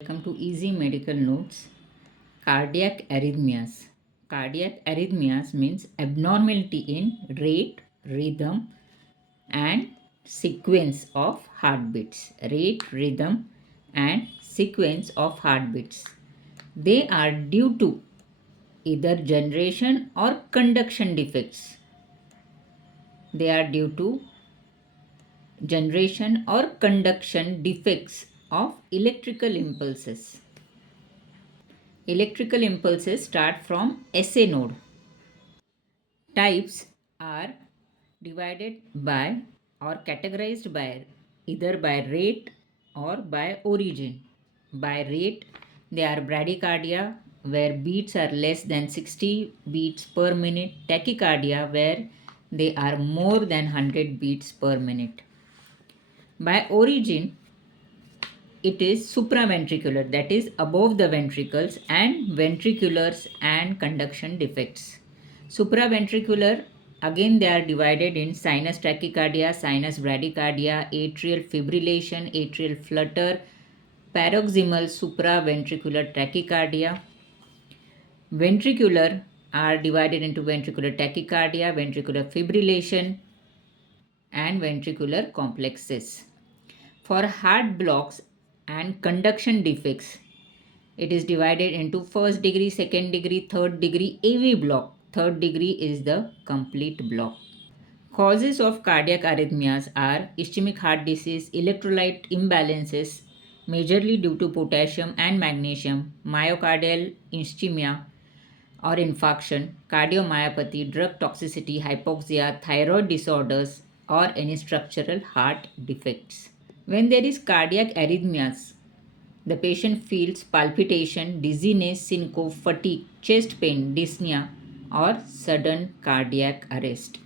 Welcome to Easy Medical Notes. Cardiac arrhythmias. Cardiac arrhythmias means abnormality in rate, rhythm, and sequence of heartbeats. Rate, rhythm, and sequence of heartbeats. They are due to either generation or conduction defects. They are due to generation or conduction defects of electrical impulses. Electrical impulses start from SA node. Types are divided by or categorized by either by rate or by origin. By rate, they are bradycardia, where beats are less than 60 beats per minute, tachycardia, where they are more than 100 beats per minute. By origin, it is supraventricular, that is above the ventricles, and ventriculars and conduction defects. Supraventricular, again they are divided in sinus tachycardia, sinus bradycardia, atrial fibrillation, atrial flutter, paroxysmal supraventricular tachycardia. Ventricular are divided into ventricular tachycardia, ventricular fibrillation, and ventricular complexes. For heart blocks and conduction defects, it is divided into first degree, second degree, third degree AV block. Third degree is the complete block. Causes of cardiac arrhythmias are ischemic heart disease, electrolyte imbalances, majorly due to potassium and magnesium, myocardial ischemia or infarction, cardiomyopathy, drug toxicity, hypoxia, thyroid disorders, or any structural heart defects. When there is cardiac arrhythmias, the patient feels palpitation, dizziness, syncope, fatigue, chest pain, dyspnea, or sudden cardiac arrest.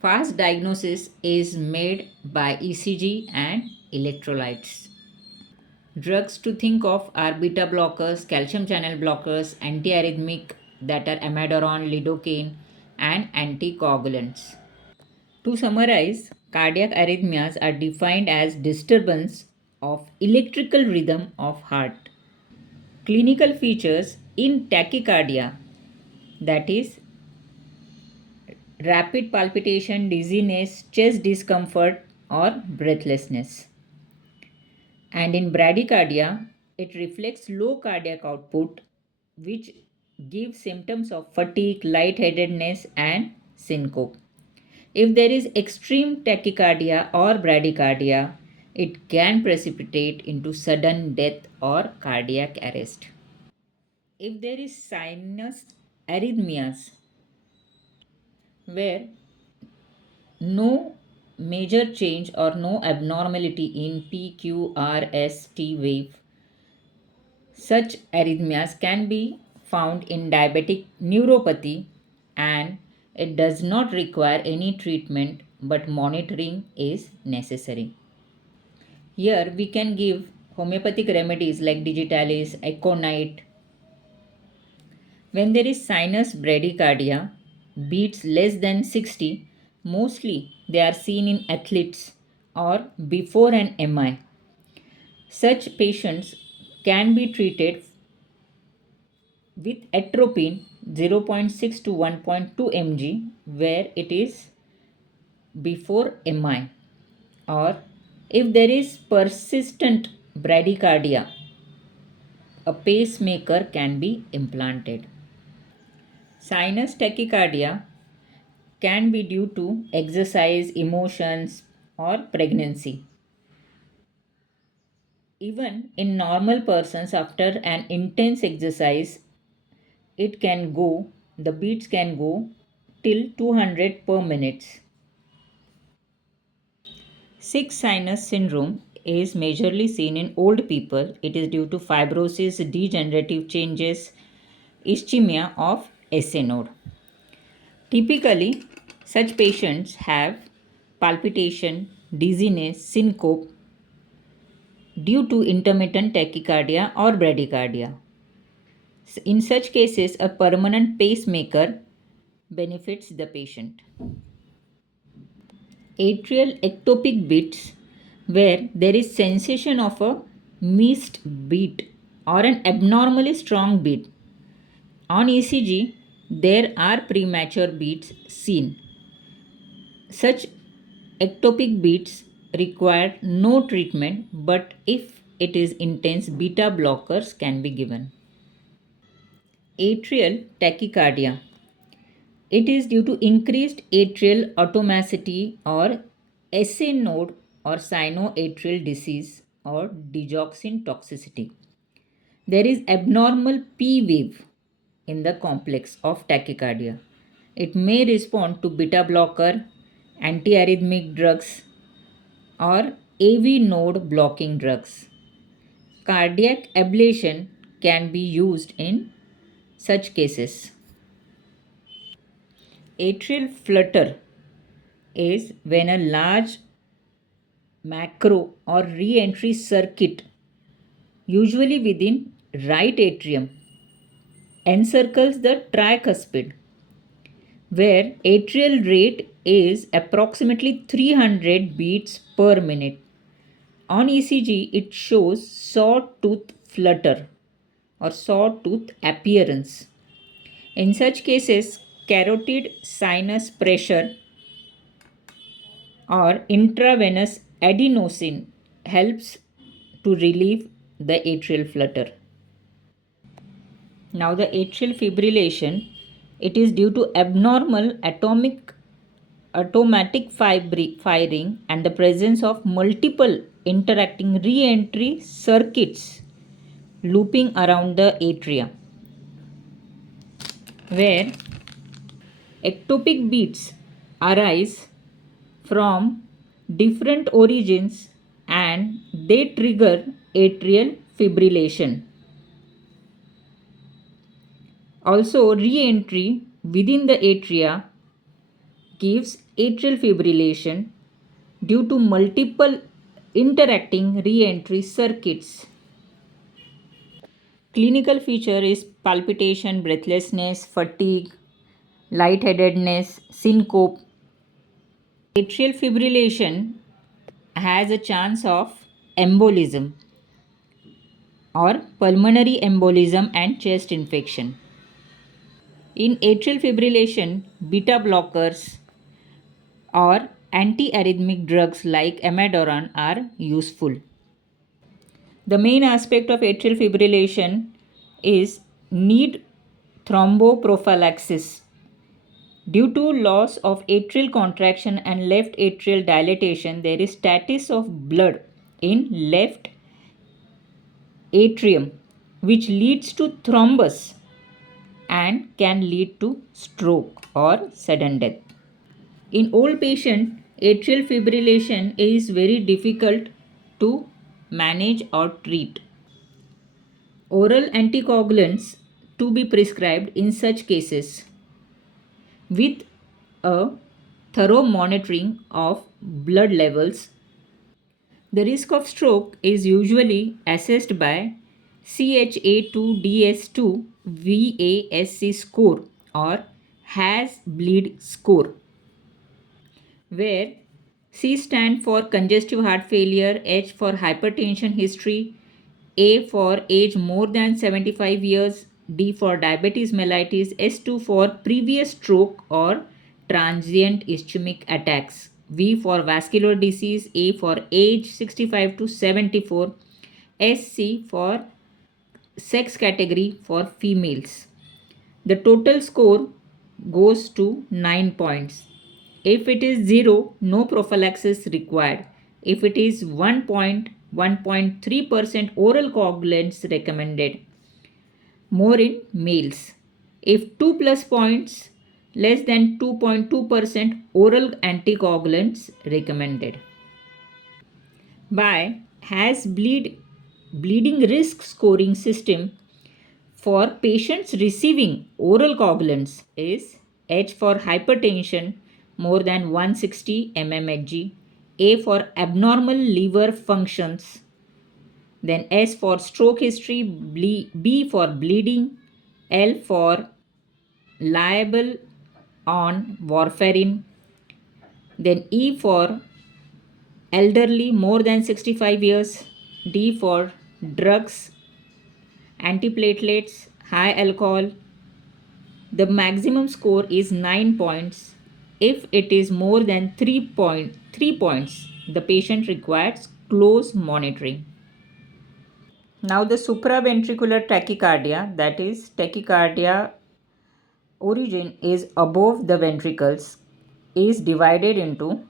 Fast diagnosis is made by ECG and electrolytes. Drugs to think of are beta blockers, calcium channel blockers, antiarrhythmic that are amiodarone, lidocaine, and anticoagulants. To summarize, cardiac arrhythmias are defined as disturbance of electrical rhythm of heart. Clinical features in tachycardia, that is rapid palpitation, dizziness, chest discomfort, or breathlessness. And in bradycardia, it reflects low cardiac output, which gives symptoms of fatigue, lightheadedness, and syncope. If there is extreme tachycardia or bradycardia, it can precipitate into sudden death or cardiac arrest. If there is sinus arrhythmias, where no major change or no abnormality in PQRST wave, such arrhythmias can be found in diabetic neuropathy, and it does not require any treatment but monitoring is necessary. Here we can give homeopathic remedies like digitalis, aconite. When there is sinus bradycardia, beats less than 60, mostly they are seen in athletes or before an MI. Such patients can be treated with atropine 0.6 to 1.2 mg where it is before MI, or if there is persistent bradycardia, a pacemaker can be implanted. Sinus tachycardia can be due to exercise, emotions, or pregnancy. Even in normal persons, after an intense exercise, it can go, the beats can go till 200 per minute. Sick sinus syndrome is majorly seen in old people. It is due to fibrosis, degenerative changes, ischemia of SA node. Typically, such patients have palpitation, dizziness, syncope due to intermittent tachycardia or bradycardia. In such cases, a permanent pacemaker benefits the patient. Atrial ectopic beats where there is sensation of a missed beat or an abnormally strong beat. On ECG, there are premature beats seen. Such ectopic beats require no treatment, but if it is intense, beta blockers can be given. Atrial tachycardia. It is due to increased atrial automaticity or SA node or sinoatrial disease or digoxin toxicity. There is abnormal P wave in the complex of tachycardia. It may respond to beta blocker, antiarrhythmic drugs, or AV node blocking drugs. Cardiac ablation can be used in such cases. Atrial flutter is when a large macro or re-entry circuit, usually within right atrium, encircles the tricuspid, where atrial rate is approximately 300 beats per minute. On ECG, it shows sawtooth flutter or sawtooth appearance. In such cases, carotid sinus pressure or intravenous adenosine helps to relieve the atrial flutter. Now, the atrial fibrillation, it is due to abnormal automatic firing and the presence of multiple interacting re-entry circuits looping around the atria, where ectopic beats arise from different origins and they trigger atrial fibrillation. Also, re-entry within the atria gives atrial fibrillation due to multiple interacting re-entry circuits. Clinical feature is palpitation, breathlessness, fatigue, lightheadedness, syncope. Atrial fibrillation has a chance of embolism or pulmonary embolism and chest infection. In atrial fibrillation, beta blockers or antiarrhythmic drugs like amiodarone are useful. The main aspect of atrial fibrillation is need thromboprophylaxis. Due to loss of atrial contraction and left atrial dilatation, there is stasis of blood in left atrium, which leads to thrombus and can lead to stroke or sudden death. In old patient, atrial fibrillation is very difficult to manage or treat. Oral anticoagulants to be prescribed in such cases with a thorough monitoring of blood levels. The risk of stroke is usually assessed by CHA2DS2 VASC score or has bleed score, where C stand for congestive heart failure, H for hypertension history, A for age more than 75 years, D for diabetes mellitus, S2 for previous stroke or transient ischemic attacks, V for vascular disease, A for age 65 to 74, SC for sex category for females. The total score goes to 9 points. If it is 0, no prophylaxis required. If it is 1 point, 1.3% oral coagulants recommended. More in males. If 2 plus points, less than 2.2% oral anticoagulants recommended. By has bleeding risk scoring system for patients receiving oral coagulants is H for hypertension more than 160 mmHg, A for abnormal liver functions, then S for stroke history, B for bleeding, L for liable on warfarin, then E for elderly more than 65 years. D for drugs, antiplatelets, high alcohol. The maximum score is 9 points. If it is more than 3 points, the patient requires close monitoring. Now the supraventricular tachycardia, that is tachycardia origin is above the ventricles, is divided into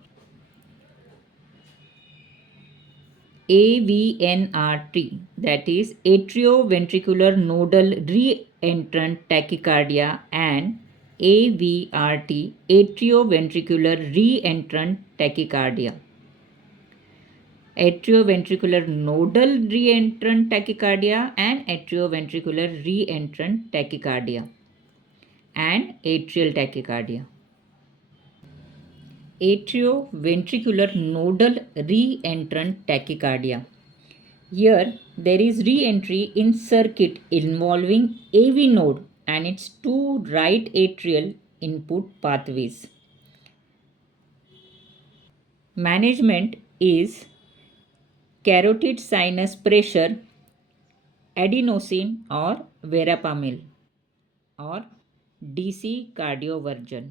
AVNRT, that is atrioventricular nodal reentrant tachycardia, and AVRT, atrioventricular reentrant tachycardia. Atrioventricular nodal reentrant tachycardia and atrioventricular reentrant tachycardia and atrial tachycardia. Atrioventricular nodal reentrant tachycardia. Here there is re-entry in circuit involving AV node and its two right atrial input pathways. Management is carotid sinus pressure, adenosine or verapamil or DC cardioversion.